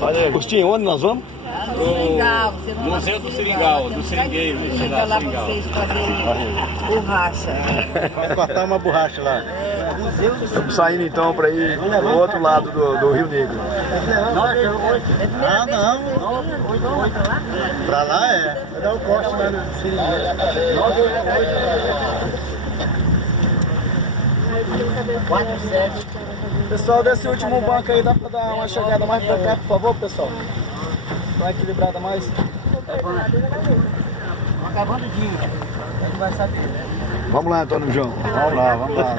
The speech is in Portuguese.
Olha aí. Agostinho, onde nós vamos? Seringal, Museu do Seringal, do Seringueiro, do Fica lá Seringal. vocês fazerem borracha. Vamos cortar uma borracha lá. Estamos saindo então para ir do outro lado do Rio Negro. Ah, não. Para lá é. Vai dar o corte lá no Seringueiro. Pessoal, desse último banco aí dá para dar uma chegada mais para cá, por favor, pessoal. Uma equilibrada mais. Acabando de ir. Vamos lá, Antônio João. Vamos lá, vamos lá.